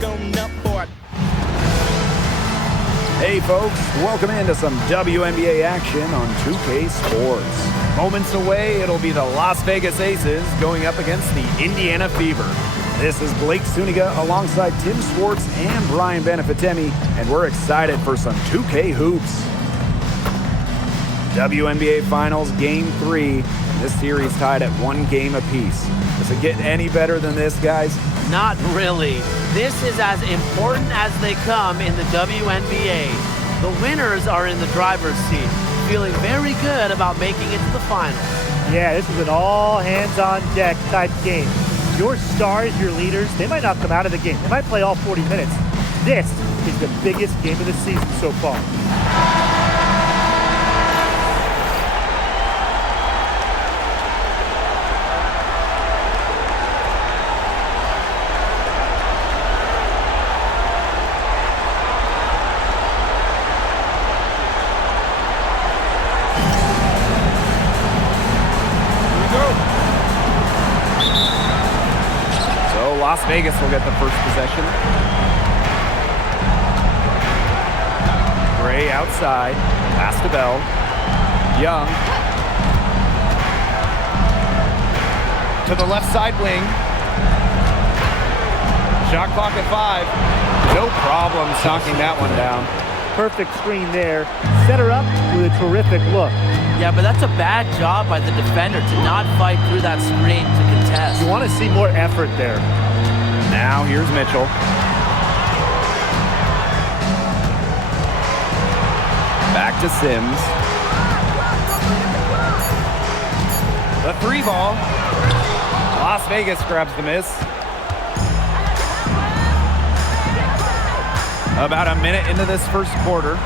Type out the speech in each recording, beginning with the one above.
going up for it. Hey folks, welcome into some WNBA action on 2K Sports. Moments away, it'll be the Las Vegas Aces going up against the Indiana Fever. This is Blake Suniga alongside Tim Swartz and Brian Benefitemi, and we're excited for some 2K hoops. WNBA Finals Game 3. This series tied at 1 game apiece. Does it get any better than this, guys? Not really. This is as important as they come in the WNBA. The winners are in the driver's seat, feeling very good about making it to the finals. Yeah, this is an all-hands-on-deck type game. Your stars, your leaders, they might not come out of the game. They might play all 40 minutes. This is the biggest game of the season so far. Las Vegas will get the first possession. Gray outside. Pass to Bell. Young. To the left side wing. Shot clock at 5. No problem knocking that one down. Perfect screen there. Set her up with a terrific look. Yeah, but that's a bad job by the defender to not fight through that screen to contest. You want to see more effort there. Now here's Mitchell. Back to Sims. The 3 ball. Las Vegas grabs the miss. About a minute into this first quarter.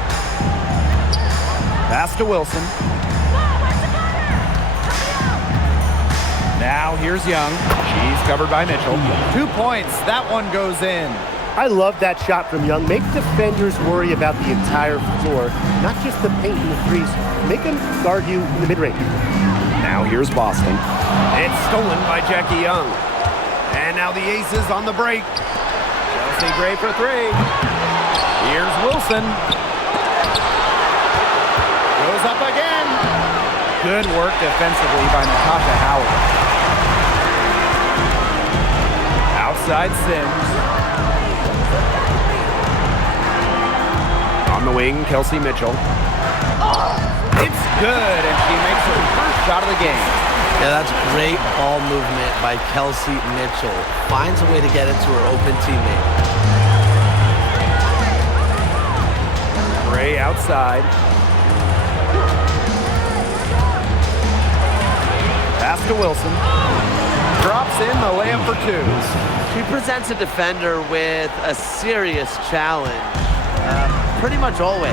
Pass to Wilson. Now here's Young. She's covered by Mitchell. 2 points. That one goes in. I love that shot from Young. Make defenders worry about the entire floor, not just the paint and the threes. Make them guard you in the mid-range. Now here's Boston. It's stolen by Jackie Young. And now the Aces on the break. Chelsea Gray for 3. Here's Wilson. Goes up again. Good work defensively by Natasha Howard. Outside Sims. On the wing, Kelsey Mitchell. It's good, and she makes her first shot of the game. Yeah, that's great ball movement by Kelsey Mitchell. Finds a way to get it to her open teammate. Gray outside. Pass to Wilson. Drops in the layup for 2. She presents a defender with a serious challenge, pretty much always.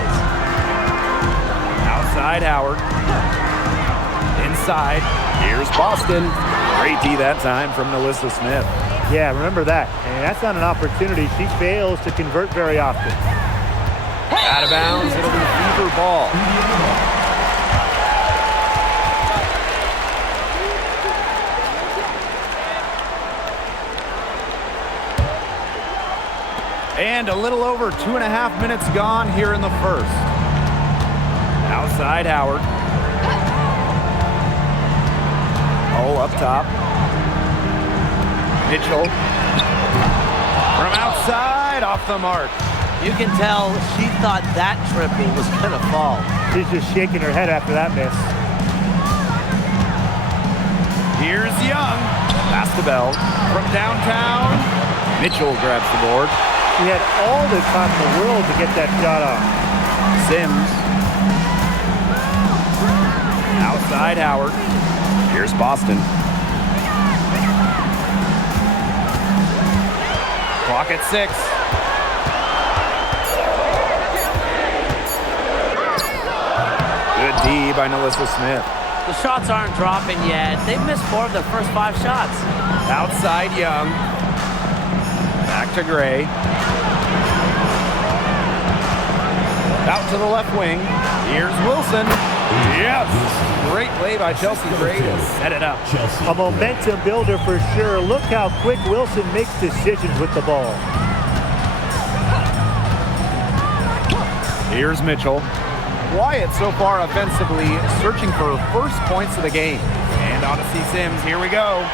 Outside Howard. Inside. Here's Boston. Great D that time from Melissa Smith. Yeah, remember that. And that's not an opportunity she fails to convert very often. Out of bounds. It'll be Fever ball. And a little over 2.5 minutes gone here in the first. Outside Howard. Hole up top. Mitchell. From outside, off the mark. You can tell she thought that triple was going to fall. She's just shaking her head after that miss. Here's Young. Pass to Bell. From downtown, Mitchell grabs the board. She had all the time in the world to get that shot off. Sims. Outside Howard. Here's Boston. Clock at 6. Good D by Melissa Smith. The shots aren't dropping yet. They've missed 4 of their first 5 shots. Outside Young. Back to Gray. Out to the left wing. Here's Wilson. Yes! Great play by Chelsea Gray to set it up. A momentum builder for sure. Look how quick Wilson makes decisions with the ball. Here's Mitchell. Quiet so far offensively, searching for first points of the game. And on to see Sims. Here we go.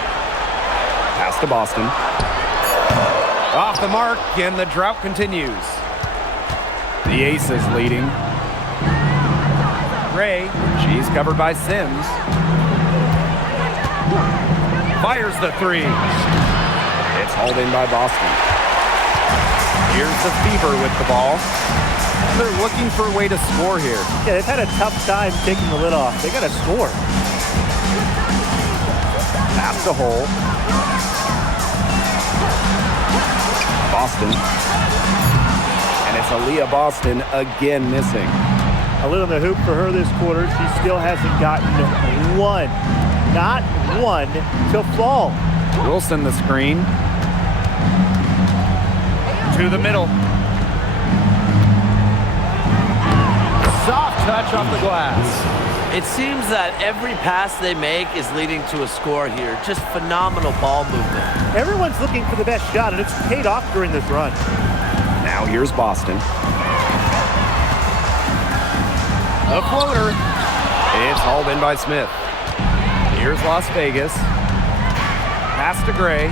Pass to Boston. Off the mark, and the drought continues. The Aces leading. Gray, she's covered by Sims. Fires the three. It's hauled in by Boston. Here's the Fever with the ball. They're looking for a way to score here. Yeah, they've had a tough time taking the lid off. They got to score. Pass the hole. Boston. And it's Aaliyah Boston again missing. A little in the hoop for her this quarter. She still hasn't gotten one, not one, to fall. Wilson the screen. To the middle. Soft touch off the glass. It seems that every pass they make is leading to a score here. Just phenomenal ball movement. Everyone's looking for the best shot, and it's paid off during this run. Now here's Boston. A floater. It's hauled in by Smith. Here's Las Vegas. Pass to Gray.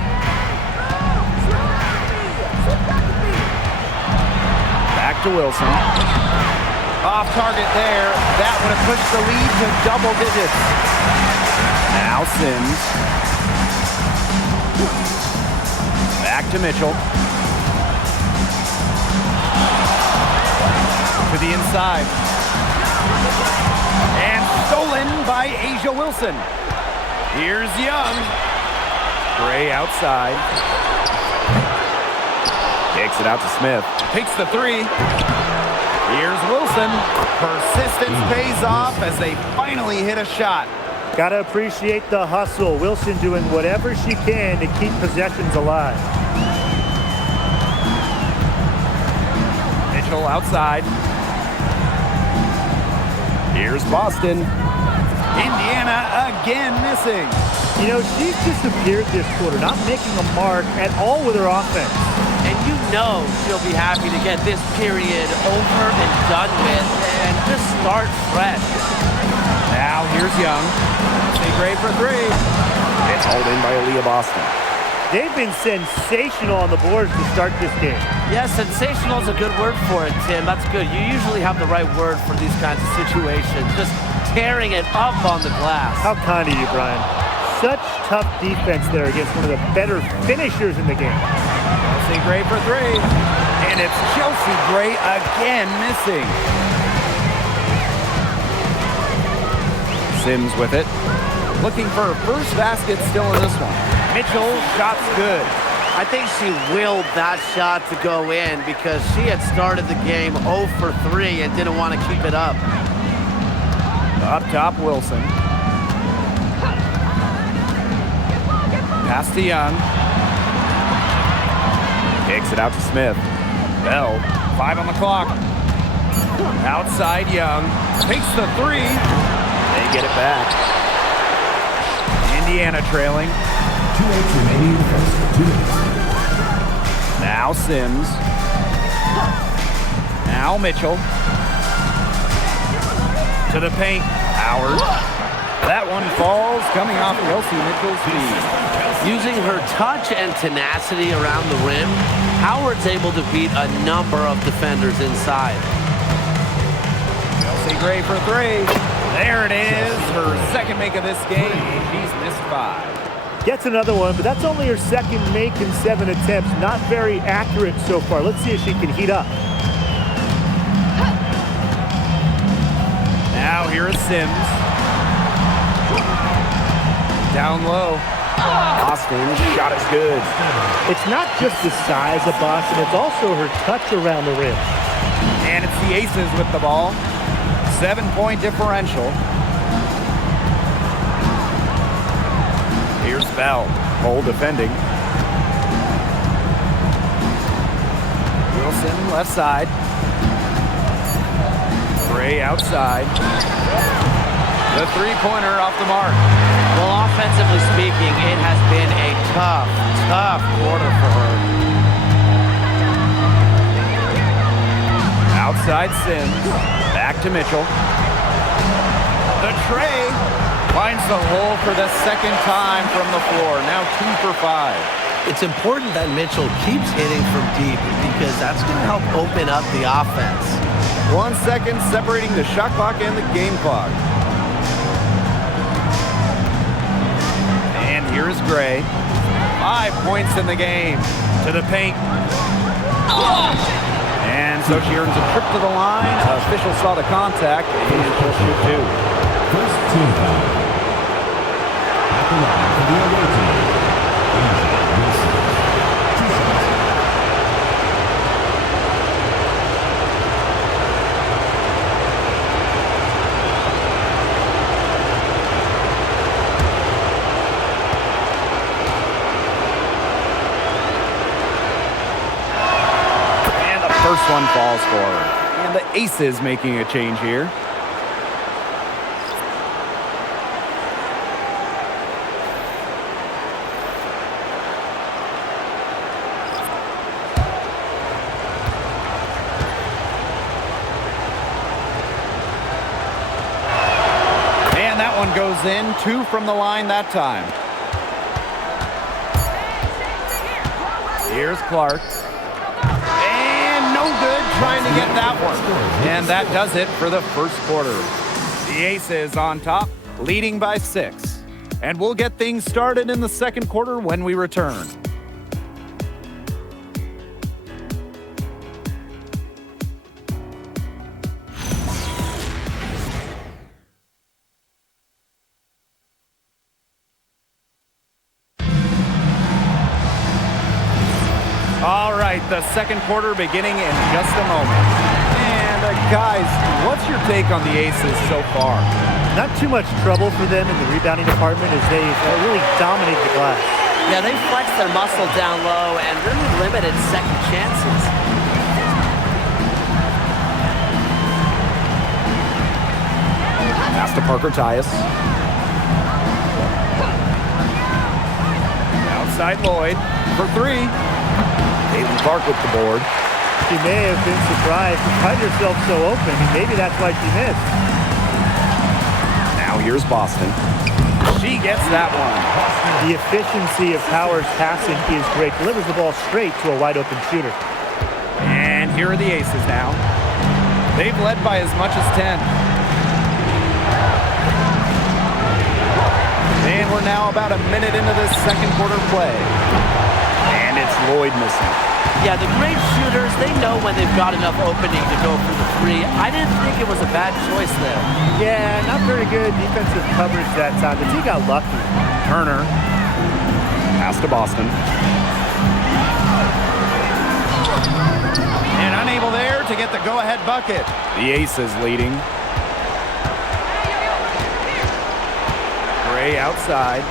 Back to Wilson. Off target there. That would have pushed the lead to double digits. Now Sims. Back to Mitchell. To the inside. And stolen by Asia Wilson. Here's Young. Gray outside. Takes it out to Smith. Takes the three. Here's Wilson. Persistence pays off as they finally hit a shot. Gotta appreciate the hustle. Wilson doing whatever she can to keep possessions alive. Mitchell outside. Here's Boston. Indiana again missing. You know, she's disappeared this quarter, not making a mark at all with her offense. And you know she'll be happy to get this period over and done with and just start fresh. Now here's Young. Stay great for three. It's hauled in by Aaliyah Boston. They've been sensational on the boards to start this game. Yeah, sensational is a good word for it, Tim. That's good. You usually have the right word for these kinds of situations. Just tearing it up on the glass. How kind of you, Brian. Such tough defense there against one of the better finishers in the game. Chelsea Gray for three. And it's Chelsea Gray again missing. Sims with it. Looking for her first basket still in this one. Mitchell, shot's good. I think she willed that shot to go in because she had started the game 0 for 3 and didn't want to keep it up. Up top, Wilson. Pass to Young. Kicks it out to Smith. Bell, 5 on the clock. Outside Young. Takes the three. They get it back. Indiana trailing. 2-8 remaining in the first. 2 minutes. Now Sims. Now Mitchell. To the paint. Howard. That one falls, coming off Kelsey Mitchell's feet. Using her touch and tenacity around the rim, Howard's able to beat a number of defenders inside. Chelsea Gray for three. There it is, her second make of this game. She's missed 5. Gets another one, but that's only her second make in 7 attempts. Not very accurate so far. Let's see if she can heat up. Now here is Sims. Down low. Boston's shot is good. It's not just the size of Boston, it's also her touch around the rim. And it's the Aces with the ball. 7-point differential. Here's Bell. Hole defending. Wilson left side. Gray outside. The three-pointer off the mark. Well, offensively speaking, it has been a tough quarter for her. outside Sims. Back to Mitchell. The tray finds the hole for the second time from the floor. Now 2 for 5. It's important that Mitchell keeps hitting from deep because that's going to help open up the offense. 1 second separating the shot clock and the game clock. And here's Gray. 5 points in the game. To the paint. And so she earns a trip to the line. Officials saw the contact, and she'll shoot 2. First team foul. At the line for the away team, Angel Wilson. 2 shots. First one falls for her. And the Aces making a change here. And that one goes in. 2 from the line that time. Here's Clark. Good trying to get that one. And that does it for the first quarter. The Aces on top, leading by 6. And we'll get things started in the second quarter when we return. All right, the second quarter beginning in just a moment. And guys, what's your take on the Aces so far? Not too much trouble for them in the rebounding department as they really dominated the glass. Yeah, they flexed their muscle down low and really limited second chances. Pass to Parker Tyus. Outside Lloyd for 3. Caitlin Clark with the board. She may have been surprised to find herself so open. Maybe that's why she missed. Now here's Boston. She gets that one. The efficiency of Powers' passing is great. Delivers the ball straight to a wide-open shooter. And here are the Aces now. They've led by as much as 10. And we're now about a minute into this second quarter play. And it's Lloyd missing. Yeah, the great shooters, they know when they've got enough opening to go for the 3. I didn't think it was a bad choice there. Yeah, not very good defensive coverage that time. The team got lucky. Turner. Pass to Boston. And unable there to get the go-ahead bucket. The Aces leading. Gray outside.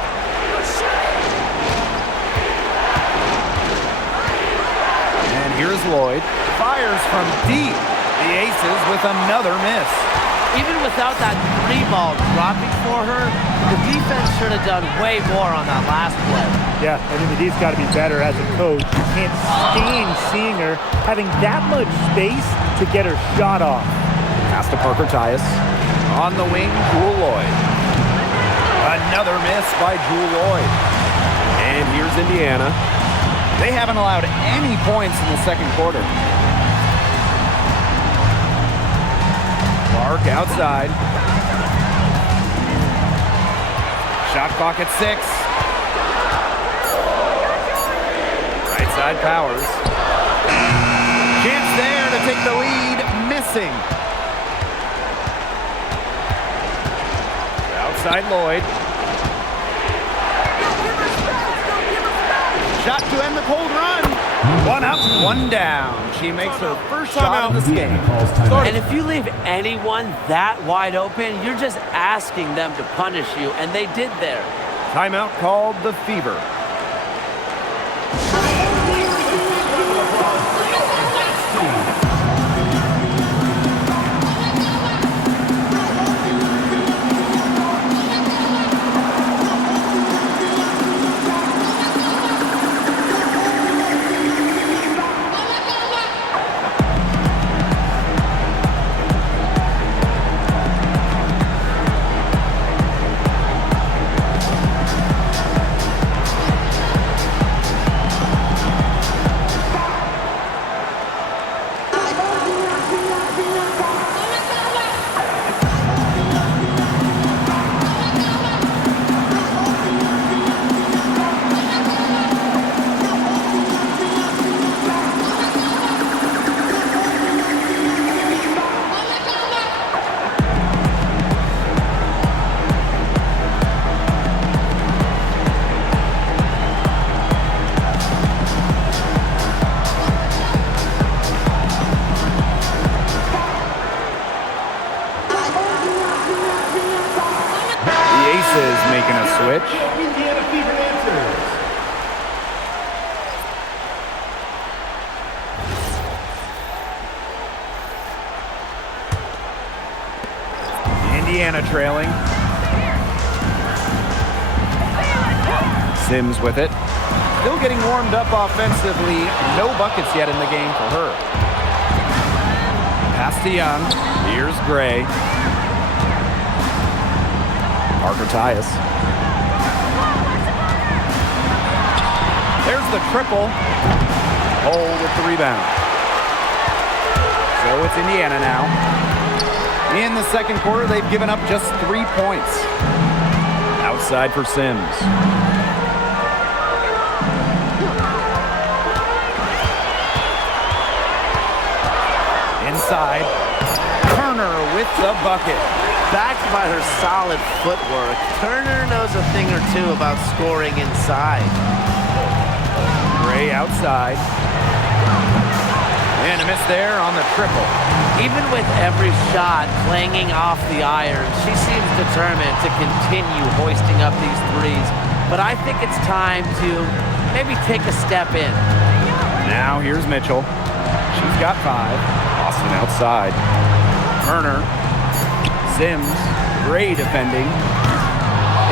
Here's Lloyd. Fires from deep. The Aces with another miss. Even without that 3 ball dropping for her, the defense should have done way more on that last play. Yeah, I mean, the D's got to be better as a coach. You can't stand seeing her having that much space to get her shot off. Pass to Parker Tyus. On the wing, Jewel Lloyd. Another miss by Jewel Lloyd. And here's Indiana. They haven't allowed any points in the second quarter. Clark outside. Shot clock at 6. Right side Powers. Chance there to take the lead. Missing. Outside Lloyd. Shot to end the cold run. 1 up, 1 down. She makes her first shot of this game. And if you leave anyone that wide open, you're just asking them to punish you, and they did there. Timeout called the Fever. switch. Indiana Fever answers. Indiana trailing. Sims with it. Still getting warmed up offensively. No buckets yet in the game for her. Pass to Young. Here's Gray. Parker Tyus. There's the triple. Hole with the rebound. So it's Indiana now. In the second quarter, they've given up just 3 points. Outside for Sims. Inside. Turner with the bucket. Backed by her solid footwork, Turner knows a thing or two about scoring inside. Gray outside. And a miss there on the triple. Even with every shot clanging off the iron, she seems determined to continue hoisting up these threes. But I think it's time to maybe take a step in. Now here's Mitchell. She's got 5. Austin outside. Turner. Sims. Gray defending.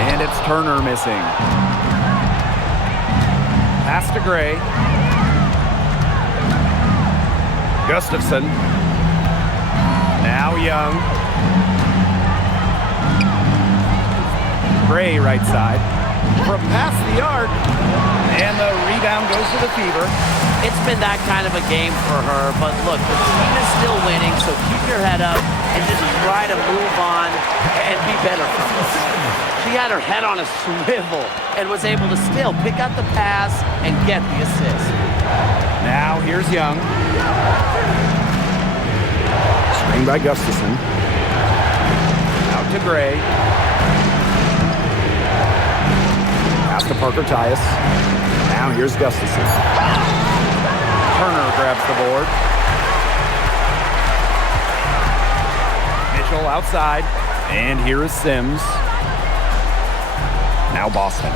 And it's Turner missing. Pass to Gray. Gustafson. Now Young. Gray right side. From past the arc. And the rebound goes to the Fever. It's been that kind of a game for her, but look, the team is still winning, so keep your head up and just try to move on and be better from this. She had her head on a swivel and was able to still pick out the pass and get the assist. Now here's Young. Screen by Gustafson. Out to Gray. Pass to Parker Tyus. Now here's Gustafson. Turner grabs the board. Mitchell outside. And here is Sims. Now Boston.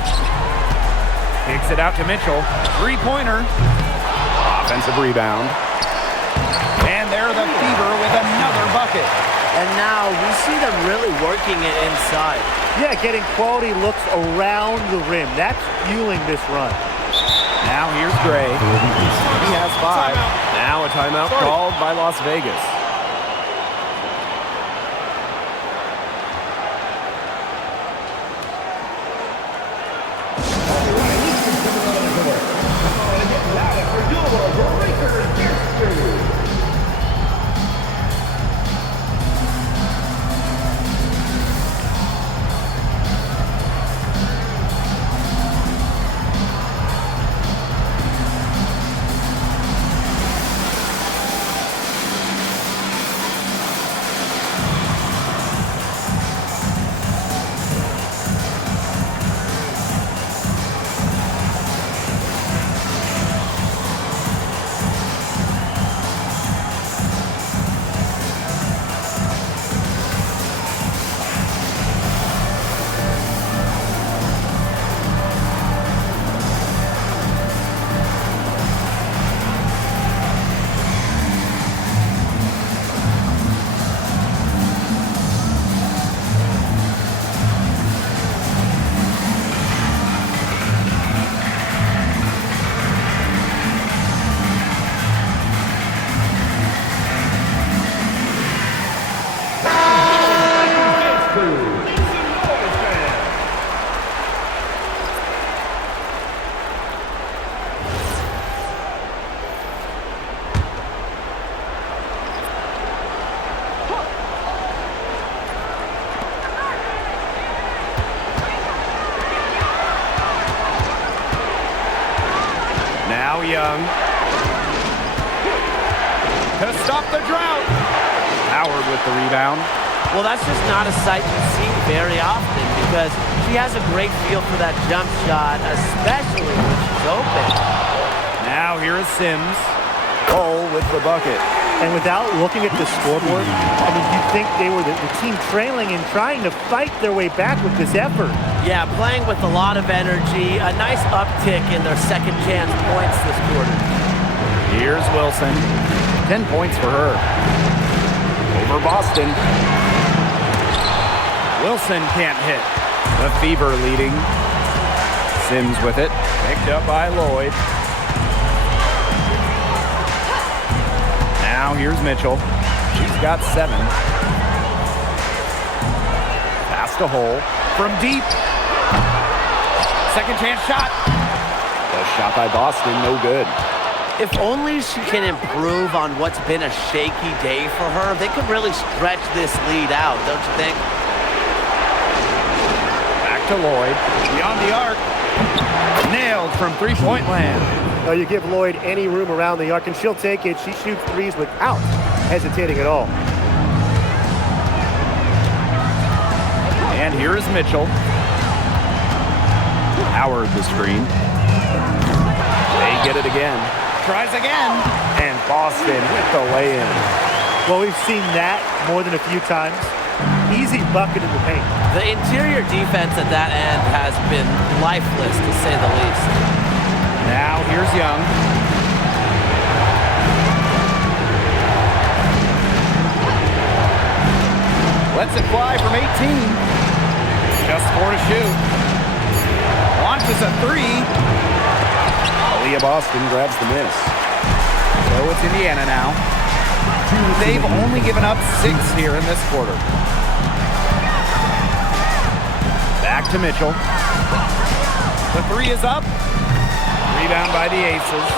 Kicks it out to Mitchell. Three-pointer. Offensive rebound. And there the Fever with another bucket. And now we see them really working it inside. Yeah, getting quality looks around the rim. That's fueling this run. Now here's Gray. He has 5. Now a timeout called by Las Vegas. Young. To stop the drought. Howard with the rebound. Well, that's just not a sight you see very often because she has a great feel for that jump shot, especially when she's open. Now here is Sims. Cole with the bucket. And without looking at the scoreboard, I mean, you'd think they were the team trailing and trying to fight their way back with this effort. Yeah, playing with a lot of energy. A nice uptick in their second chance points this quarter. Here's Wilson. 10 points for her. Over Boston. Wilson can't hit. The Fever leading. Sims with it. Picked up by Lloyd. Now here's Mitchell. She's got 7. Pass to Hole. From deep. Second chance shot. The shot by Boston, no good. If only she can improve on what's been a shaky day for her, they could really stretch this lead out, don't you think? Back to Lloyd. Beyond the arc. Nailed from three-point land. Now you give Lloyd any room around the arc, and she'll take it. She shoots threes without hesitating at all. And here is Mitchell. Howard the screen. They get it again. Tries again. And Boston with the lay-in. Well, we've seen that more than a few times. Easy bucket in the paint. The interior defense at that end has been lifeless, to say the least. Now here's Young. Lets it fly from 18. Just 4 to shoot. Launches a 3. Leah Boston grabs the miss. So it's Indiana now. They've only given up 6 here in this quarter. Back to Mitchell. The 3 is up. Rebound by the Aces.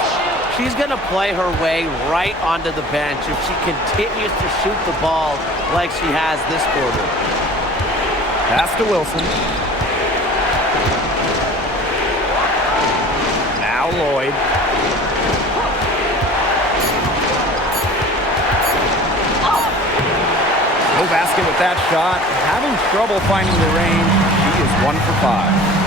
She's going to play her way right onto the bench if she continues to shoot the ball like she has this quarter. Pass to Wilson. Now Lloyd. No basket with that shot. Having trouble finding the range. She is 1 for 5.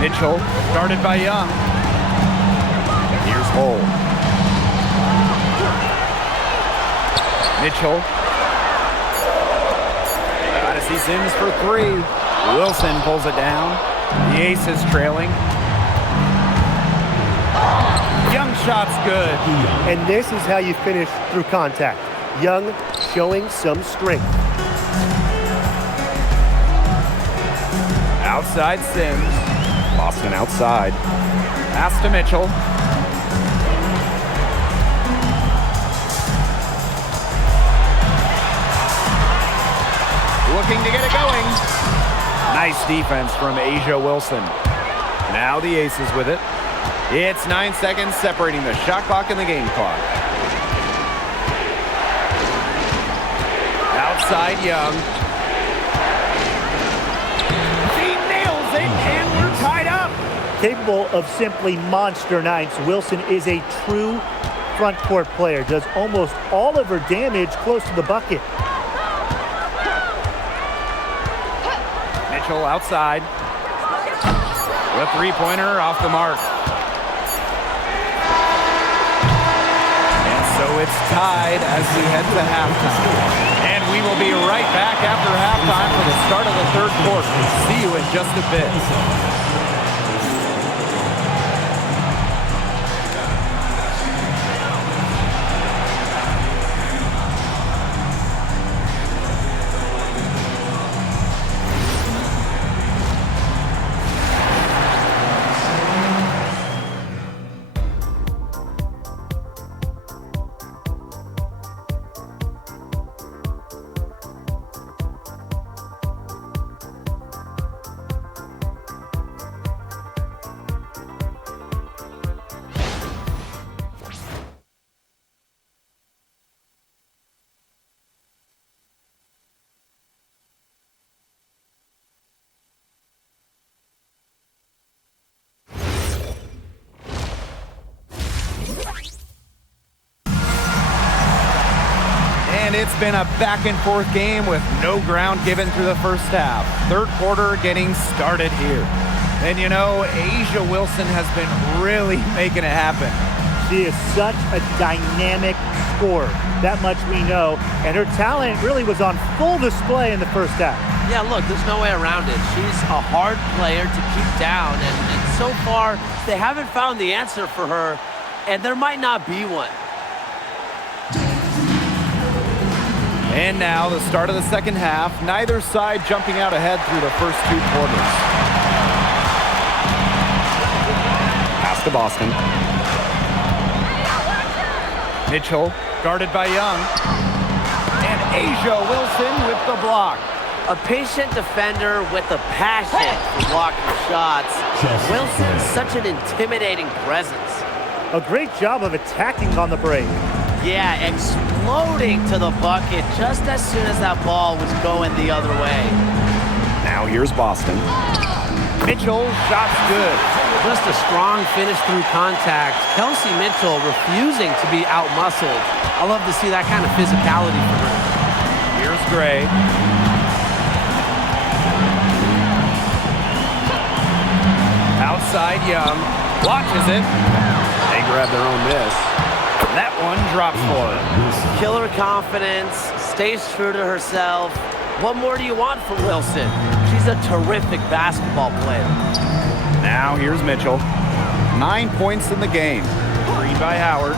Mitchell, started by Young. Here's Hole. Mitchell. Gotta see Sims for 3. Wilson pulls it down. The Aces trailing. Young shot's good. And this is how you finish through contact. Young showing some strength. Outside Sims. Boston outside. Pass to Mitchell. Looking to get it going. Nice defense from Asia Wilson. Now the Aces with it. It's 9 seconds separating the shot clock and the game clock. Outside Young. He nails it, and we're tied up. Capable of simply monster nights, Wilson is a true front court player. Does almost all of her damage close to the bucket. Mitchell outside. The three-pointer off the mark. And so it's tied as we head to halftime. And we will be right back after halftime for the start of the third quarter. See you in just a bit. And it's been a back-and-forth game with no ground given through the first half. Third quarter getting started here. And you know, Asia Wilson has been really making it happen. She is such a dynamic scorer. That much we know. And her talent really was on full display in the first half. Yeah, look, there's no way around it. She's a hard player to keep down, and so far, they haven't found the answer for her, and there might not be one. And now the start of the second half. Neither side jumping out ahead through the first 2 quarters. Pass to Boston. Mitchell guarded by Young. And Asia Wilson with the block. A patient defender with a passion for blocking shots. Wilson's such an intimidating presence. A great job of attacking on the break. Yeah, exploding to the bucket just as soon as that ball was going the other way. Now here's Boston. Mitchell, shot's good. Just a strong finish through contact. Kelsey Mitchell refusing to be out-muscled. I love to see that kind of physicality from her. Here's Gray. Outside Young. Watches it. They grab their own miss. That one drops for her. Killer confidence, stays true to herself. What more do you want from Wilson? She's a terrific basketball player. Now here's Mitchell. 9 points in the game. Screen by Howard.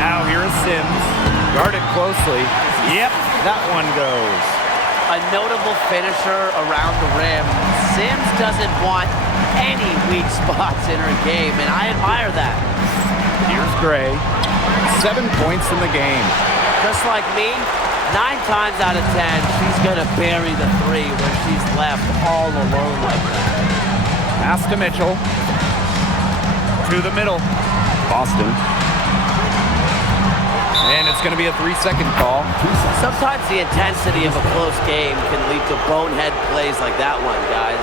Now here's Sims. Guarded closely. Yep, that one goes. A notable finisher around the rim. Sims doesn't want any weak spots in her game, and I admire that. Here's Gray. 7 points in the game. Just like me, 9 times out of 10, she's gonna bury the 3 when she's left all alone like that. Pass to Mitchell. To the middle. Boston. And it's going to be a 3-second call. Sometimes the intensity of a close game can lead to bonehead plays like that one, guys.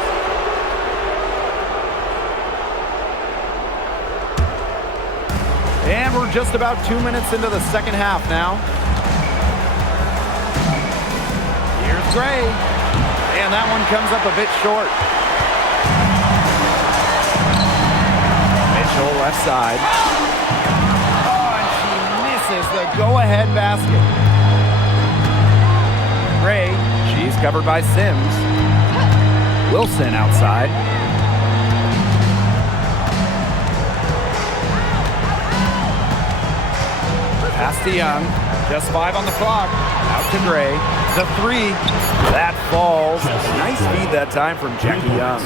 And we're just about 2 minutes into the second half now. Here's Gray. And that one comes up a bit short. Mitchell left side. Is the go-ahead basket. Gray, she's covered by Sims. Wilson outside. Pass to Young. Just 5 on the clock. Out to Gray. The 3. That falls. Nice feed that time from Jackie Young.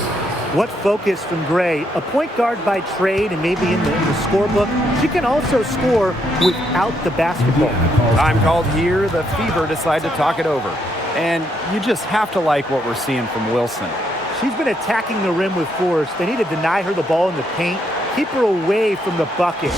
What focus from Gray, a point guard by trade and maybe in the scorebook. She can also score without the basketball. Time called here. The Fever decide to talk it over. And you just have to like what we're seeing from Wilson. She's been attacking the rim with force. They need to deny her the ball in the paint, keep her away from the bucket.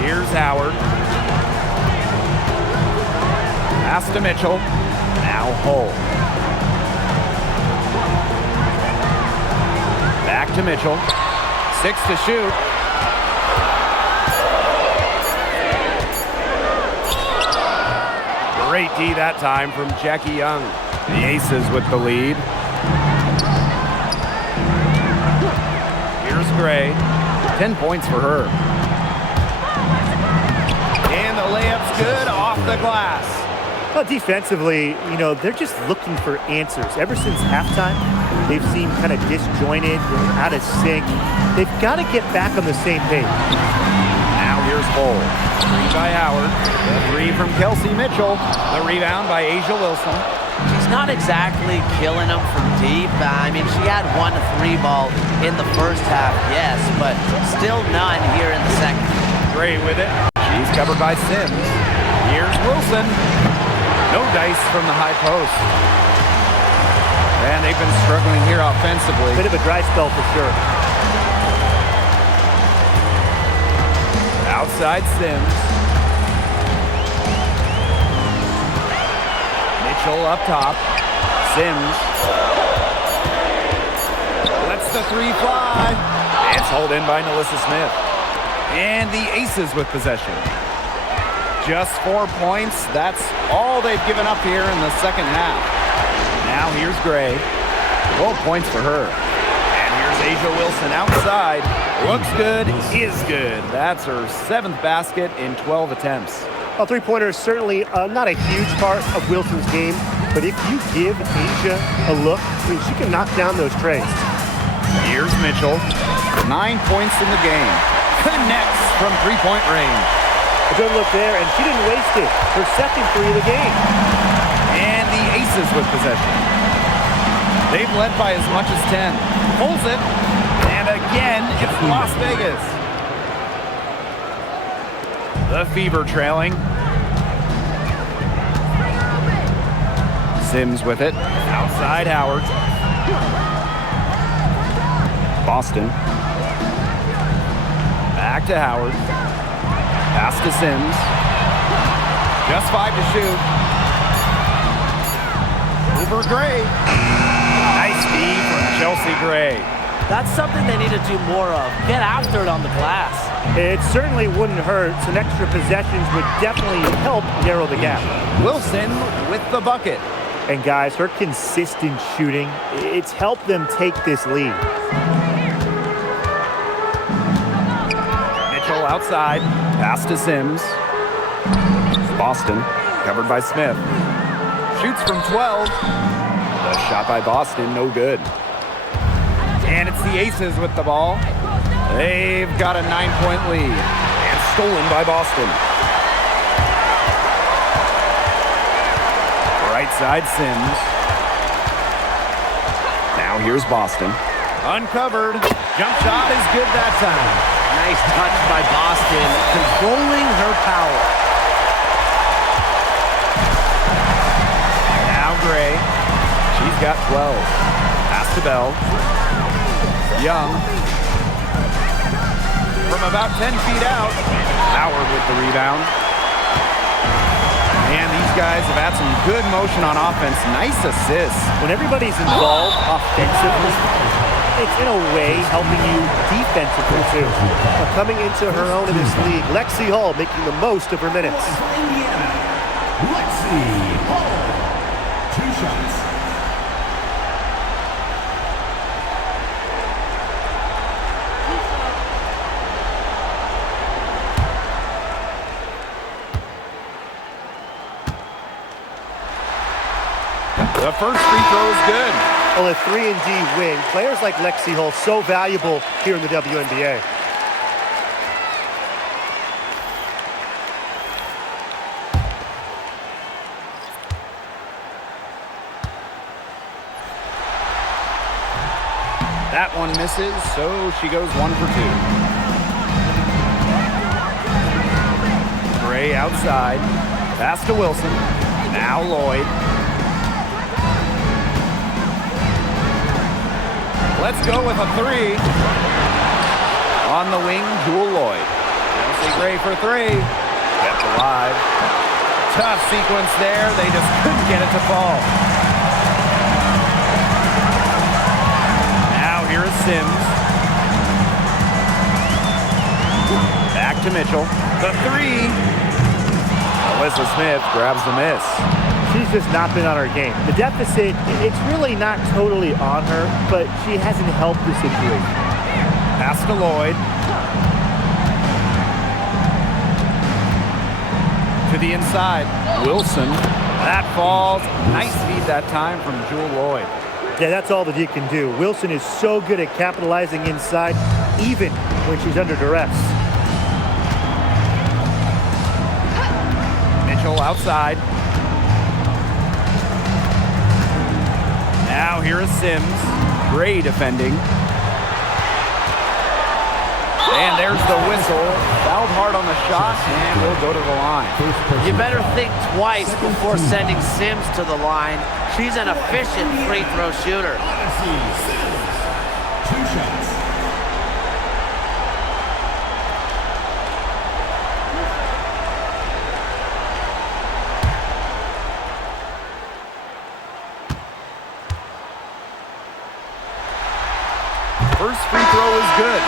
Here's Howard. Pass to Mitchell. Now Hull. Back to Mitchell. 6 to shoot. Great D that time from Jackie Young. The Aces with the lead. Here's Gray. 10 points for her. And the layup's good off the glass. Well, defensively, they're just looking for answers. Ever since halftime, they've seemed kind of disjointed, out of sync. They've got to get back on the same page. Now here's Bull. Three by Howard. The three from Kelsey Mitchell. The rebound by Asia Wilson. She's not exactly killing them from deep. I mean, she had 1 3 ball in the first half, yes, but still none here in the second. Gray with it. She's covered by Sims. Here's Wilson. No dice from the high post. And they've been struggling here offensively. Bit of a dry spell for sure. Outside Sims. Mitchell up top. Sims. Lets the three fly. It's hauled in by Nalissa Smith. And the Aces with possession. Just 4 points. That's all they've given up here in the second half. Now here's Gray. 12 points for her. And here's Asia Wilson outside. Looks good, is good. That's her 7th basket in 12 attempts. Well, three-pointer is certainly not a huge part of Wilson's game, but if you give Asia a look, she can knock down those trays. Here's Mitchell. 9 points in the game. Connects from three-point range. A good look there, and she didn't waste it. Her second three of the game. And the Aces with possession. They've led by as much as 10. Pulls it. And again, it's Las Vegas. The Fever trailing. Sims with it. Outside Howard. Boston. Back to Howard. Pass to Sims. Just 5 to shoot. Over Gray. Nice feed from Chelsea Gray. That's something they need to do more of. Get after it on the glass. It certainly wouldn't hurt. Some extra possessions would definitely help narrow the gap. Wilson with the bucket. And guys, her consistent shooting, it's helped them take this lead. Mitchell outside. Pass to Sims. Boston covered by Smith. Shoots from 12. The shot by Boston, no good. And it's the Aces with the ball. They've got a 9-point lead. And stolen by Boston. Right side Sims. Now here's Boston. Uncovered. Jump shot is good that time. Nice touch by Boston, controlling her power. Now Gray. She's got 12. Pass to Bell. Young. From about 10 feet out. Howard with the rebound. And these guys have had some good motion on offense. Nice assists. When everybody's involved offensively, it's in a way helping you defensively too. But coming into her own in this league, Lexi Hall making the most of her minutes. Indiana, Lexi Hall. 2 shots. The first free throw is good. Well, a 3-and-D wing. Players like Lexi Hall so valuable here in the WNBA. That one misses, so she goes 1 for 2. Gray outside. Pass to Wilson. Now Lloyd. Let's go with a 3. On the wing, Jewel Lloyd. Chelsea Gray for 3. Kept alive. Tough sequence there. They just couldn't get it to fall. Now here is Sims. Back to Mitchell. The 3. Alyssa Smith grabs the miss. She's just not been on her game. The deficit, it's really not totally on her, but she hasn't helped the situation. Pass to Lloyd. To the inside. Wilson. That falls. Nice feed that time from Jewel Lloyd. Yeah, that's all that you can do. Wilson is so good at capitalizing inside, even when she's under duress. Mitchell outside. Now here is Sims. Gray defending. And there's the whistle. Fouled hard on the shot, and we'll go to the line. You better think twice before sending Sims to the line. She's an efficient free throw shooter. Odyssey Sims. 2 shots. First free throw is good.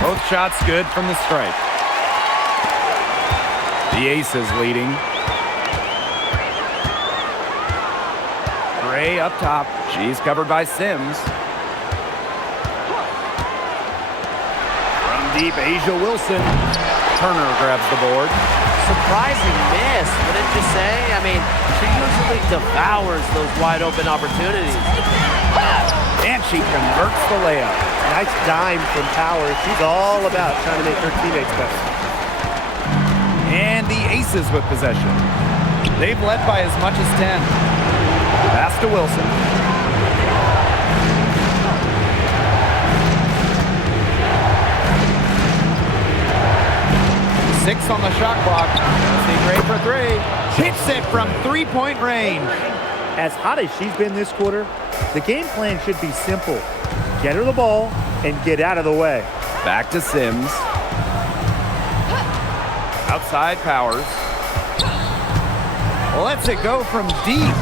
Both shots good from the stripe. The Aces leading. Gray up top. She's covered by Sims. From deep, Asia Wilson. Turner grabs the board. Surprising miss, wouldn't you say? I mean, she usually devours those wide open opportunities. And she converts the layup. Nice dime from Powers. She's all about trying to make her teammates better. And the Aces with possession. They've led by as much as 10. Pass to Wilson. Six on the shot clock. See Gray for 3. Hits it from three-point range. As hot as she's been this quarter, the game plan should be simple. Get her the ball and get out of the way. Back to Sims. Outside Powers. Lets it go from deep.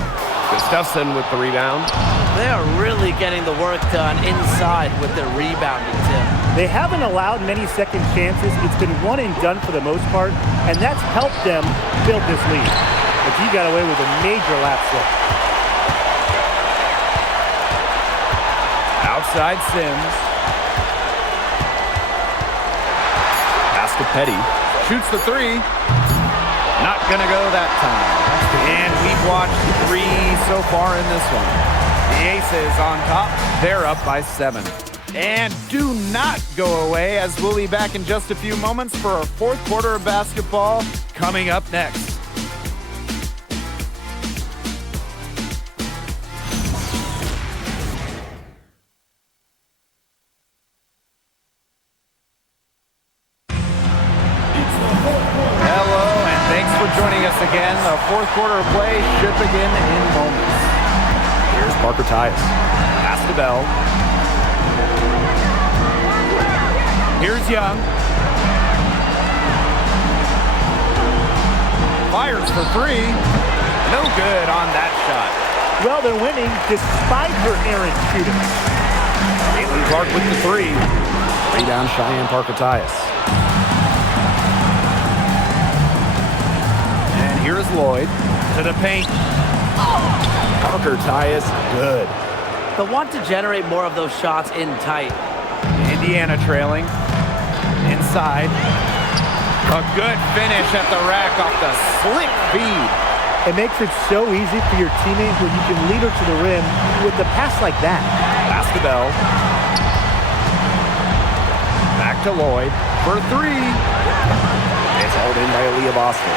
Gustafson with the rebound. They are really getting the work done inside with their rebounding, Tim. They haven't allowed many second chances. It's been one and done for the most part, and that's helped them build this lead. But he got away with a major lapse there. Outside Sims. Pass to Petty. Shoots the 3. Not gonna go that time. And we've watched 3 so far in this one. The Aces on top. They're up by 7. And do not go away, as we'll be back in just a few moments for our 4th quarter of basketball coming up next. Again, the 4th quarter of play should begin in moments. Here's Parker Tyus. Pass to Bell. Here's Young. Fires for 3. No good on that shot. Well, they're winning despite her errant shooting. Caitlin Clark with the 3. Rebound Cheyenne Parker Tyus. Here's Lloyd to the paint. Parker Tyus, good. They'll want to generate more of those shots in tight. Indiana trailing. Inside. A good finish at the rack off the slick feed. It makes it so easy for your teammate when you can lead her to the rim with a pass like that. Pass to Bell. Back to Lloyd for 3. It's hauled in by Aaliyah Boston.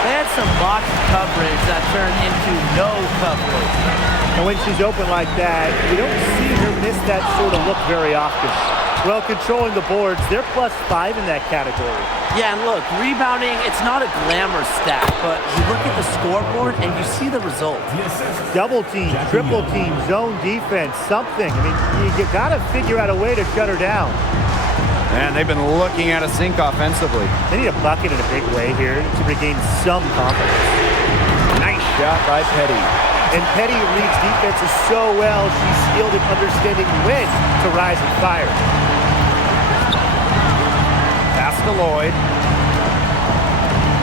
They had some box coverage that turned into no coverage. And when she's open like that, you don't see her miss that sort of look very often. Well, controlling the boards, they're +5 in that category. Yeah, and look, rebounding, it's not a glamour stat, but you look at the scoreboard and you see the result. Double team, triple team, zone defense, something. I mean, you gotta figure out a way to shut her down. And they've been looking at a sink offensively. They need a bucket in a big way here to regain some confidence. Nice shot by Petty. And Petty reads defenses so well, she's skilled at understanding when to rise and fire. Pass to Lloyd.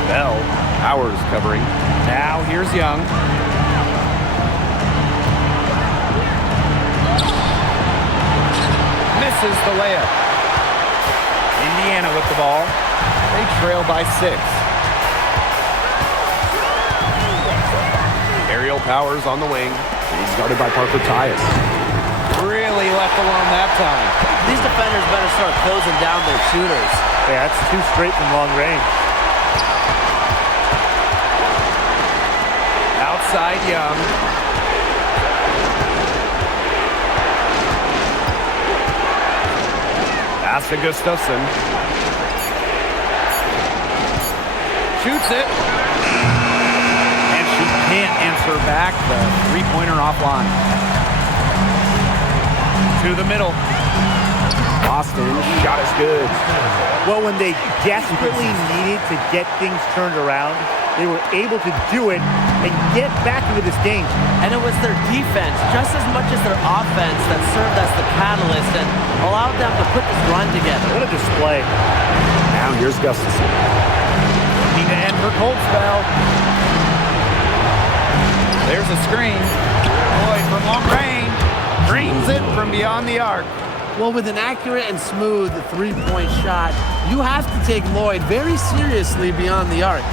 Bell. Powers covering. Now here's Young. Misses the layup. Indiana with the ball. They trail by 6. Aerial Powers on the wing. He's guarded by Parker Tyus. Really left alone that time. These defenders better start closing down their shooters. Yeah, that's 2 straight from long range. Outside Young. Pass to Gustafson. Shoots it. And she can't answer back. The three-pointer offline. To the middle. Austin, shot is good. Well, when they desperately needed to get things turned around, they were able to do it and get back into this game. And it was their defense, just as much as their offense, that served as the catalyst and allowed them to put this run together. What a display. Now here's Gustafson. Need to end her cold spell. There's a screen. Lloyd from long range. Dreams it from beyond the arc. Well, with an accurate and smooth three-point shot, you have to take Lloyd very seriously beyond the arc.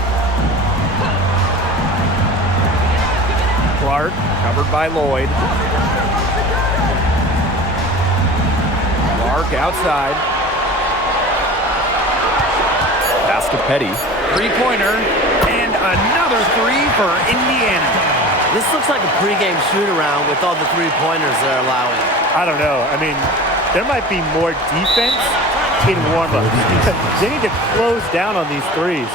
Clark, covered by Lloyd. Clark outside. Pass to Petty. Three-pointer, and another 3 for Indiana. This looks like a pregame shoot-around with all the three-pointers they're allowing. I don't know. I mean, there might be more defense in warm-up. They need to close down on these threes.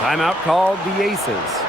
Timeout called the Aces.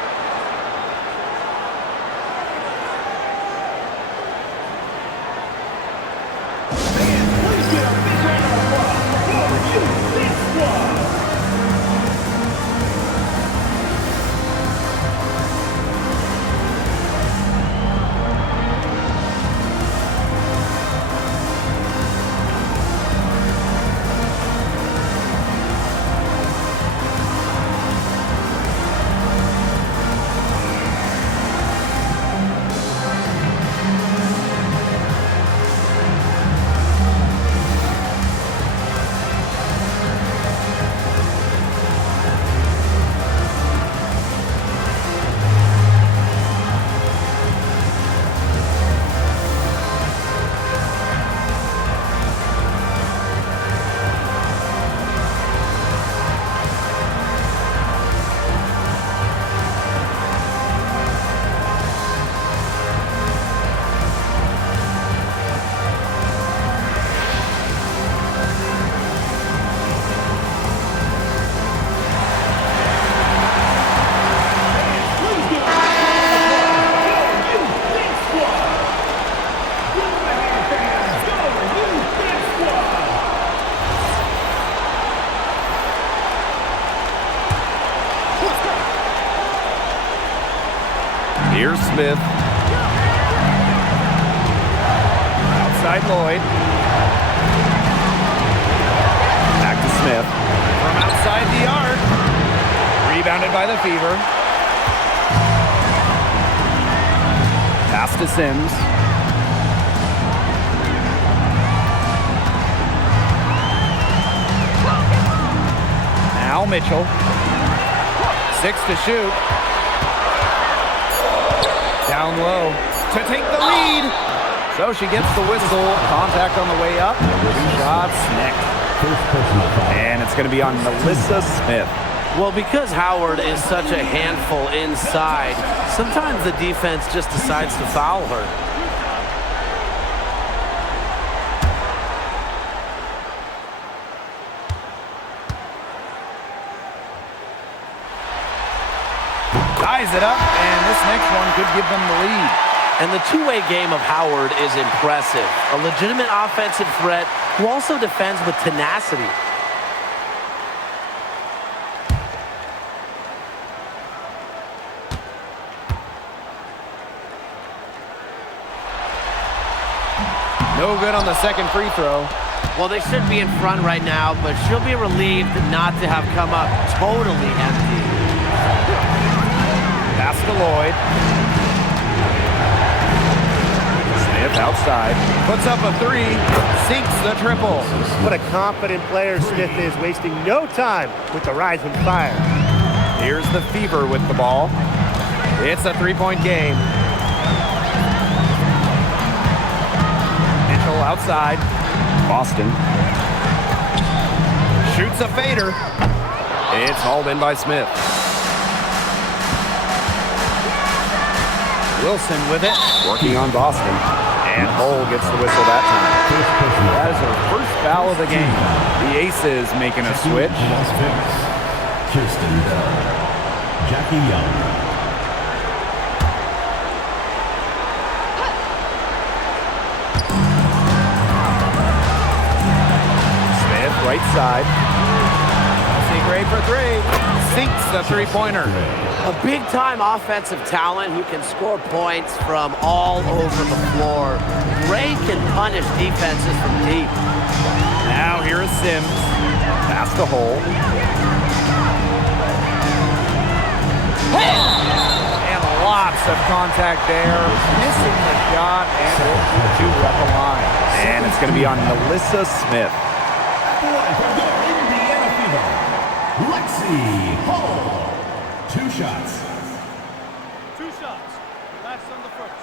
Here's Smith. Outside Lloyd. Back to Smith. From outside the arc. Rebounded by the Fever. Pass to Sims. Now Mitchell. 6 to shoot. Down low to take the lead. So she gets the whistle. Contact on the way up. 2 shots next. And it's going to be on Melissa Smith. Well, because Howard is such a handful inside, sometimes the defense just decides to foul her. Ties it up, and this next one could give them the lead. And the two-way game of Howard is impressive. A legitimate offensive threat who also defends with tenacity. No good on the second free throw. Well, they should be in front right now, but she'll be relieved not to have come up totally empty. Pass to Lloyd. Smith outside. Puts up a three. Sinks the triple. What a confident player Smith is, wasting no time with the rising fire. Here's the Fever with the ball. It's a three-point game. Mitchell outside. Boston. Shoots a fader. It's hauled in by Smith. Wilson with it. Working on Boston. And Hull gets the whistle that time. That is her first foul of the game. The Aces making a switch. Las Vegas. Kirsten Bell. Jackie Young. Smith, right side. Kelsey Gray for three. Sinks the three-pointer. A big-time offensive talent who can score points from all over the floor. Gray can punish defenses from deep. Now here is Sims. Pass the hole. And lots of contact there. Missing the shot and two at the line. And it's going to be on Melissa Smith. For the Indiana Fever, Lexi Hall. 2 shots. 2 shots. Last on the first.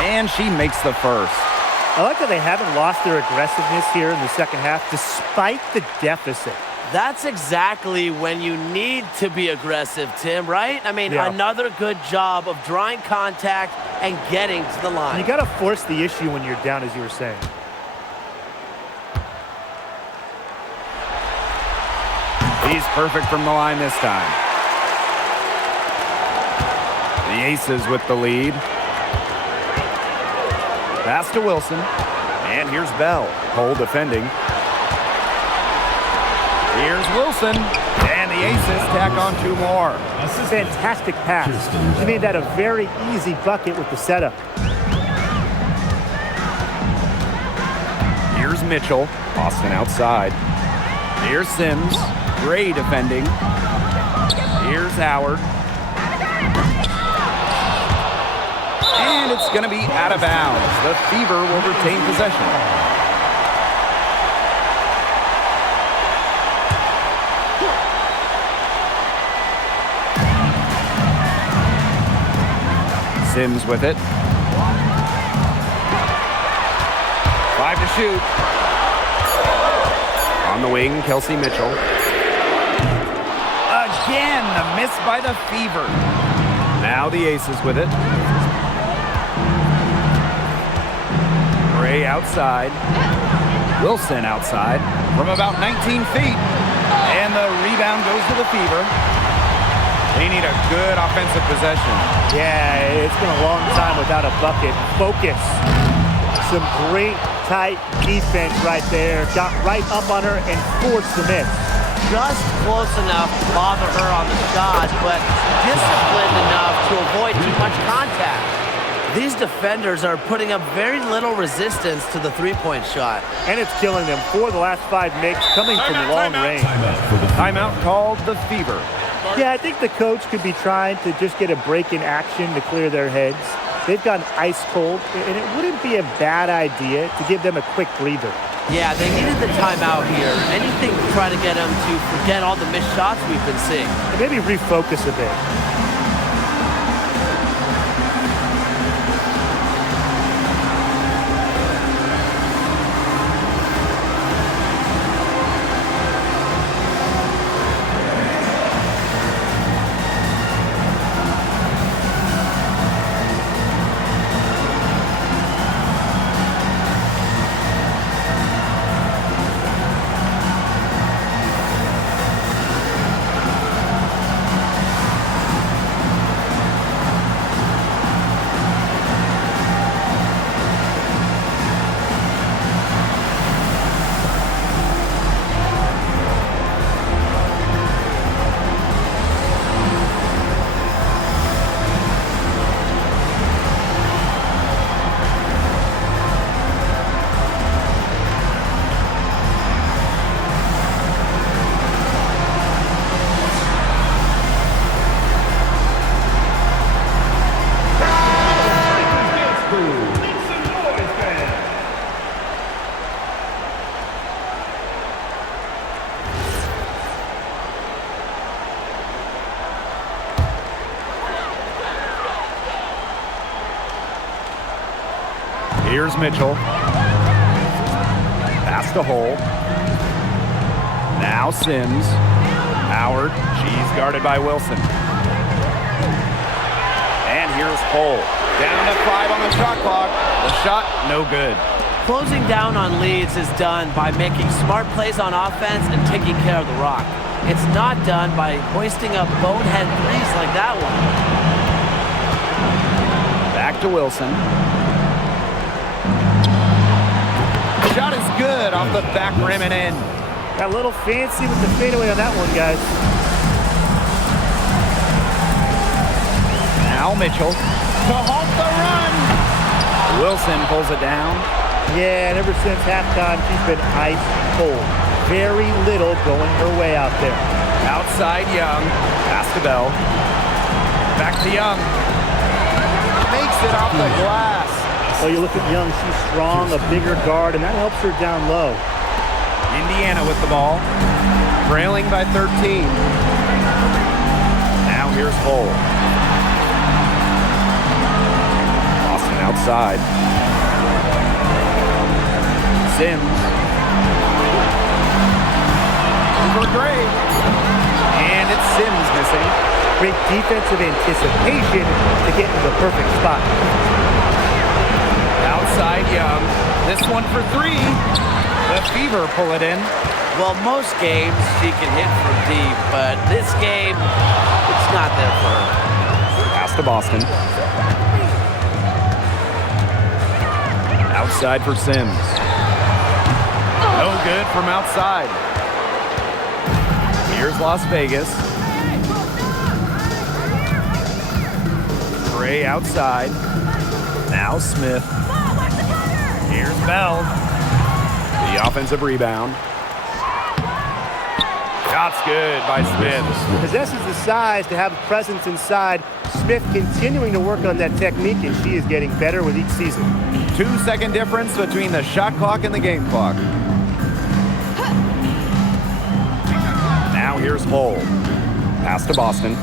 And she makes the first. I like that they haven't lost their aggressiveness here in the second half, despite the deficit. That's exactly when you need to be aggressive, Tim, right? I mean, Yeah. another good job of drawing contact and getting to the line. You got to force the issue when you're down, as you were saying. He's perfect from the line this time. The Aces with the lead. Pass to Wilson. And here's Bell. Hole defending. Here's Wilson. And the Aces tack on 2 more. Fantastic pass. She made that a very easy bucket with the setup. Here's Mitchell. Boston outside. Here's Sims. Gray defending. Here's Howard. And it's going to be out of bounds. The Fever will retain possession. Sims with it. 5 to shoot. On the wing, Kelsey Mitchell. Again, the miss by the Fever. Now the Aces with it. Gray outside. Wilson outside from about 19 feet. And the rebound goes to the Fever. They need a good offensive possession. Yeah, it's been a long time without a bucket. Focus. Some great tight defense right there. Got right up on her and forced the miss. Just close enough to bother her on the shot, but disciplined enough to avoid too much contact. These defenders are putting up very little resistance to the three-point shot. And it's killing them. 4 of the last 5 makes coming from long range. Timeout called the Fever. Yeah, I think the coach could be trying to just get a break in action to clear their heads. They've gone ice cold, and it wouldn't be a bad idea to give them a quick breather. Yeah, they needed the timeout here. Anything to try to get them to forget all the missed shots we've been seeing. And maybe refocus a bit. Here's Mitchell. Pass to Hole. Now Sims. Howard. She's guarded by Wilson. And here's Hole. Down to 5 on the shot clock. The shot, no good. Closing down on leads is done by making smart plays on offense and taking care of the rock. It's not done by hoisting up bonehead threes like that one. Back to Wilson. Shot is good off the back rim and in. Got a little fancy with the fadeaway on that one, guys. Now Mitchell to halt the run. Wilson pulls it down. Yeah, and ever since halftime, she's been ice cold. Very little going her way out there. Outside Young. Pass to Bell. Back to Young. Makes it off the glass. Oh, you look at Young, she's strong, a bigger guard, and that helps her down low. Indiana with the ball. Trailing by 13. Now here's Hole. Boston outside. Sims. For Gray. And it's Sims missing. Great defensive anticipation to get into the perfect spot. Outside Young. This one for 3. The Fever pull it in. Well, most games she can hit from deep, but this game, it's not there for her. Pass to Boston. Outside for Sims. No good from outside. Here's Las Vegas. Gray outside. Now Smith. Here's Bell. The offensive rebound. Shot's good by Smith. Possesses the size to have a presence inside. Smith continuing to work on that technique, and she is getting better with each season. 2-second difference between the shot clock and the game clock. Now here's Hole. Pass to Boston.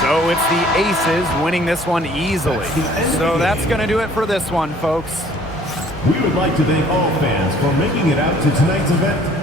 So it's the Aces winning this one easily. So that's going to do it for this one, folks. We would like to thank all fans for making it out to tonight's event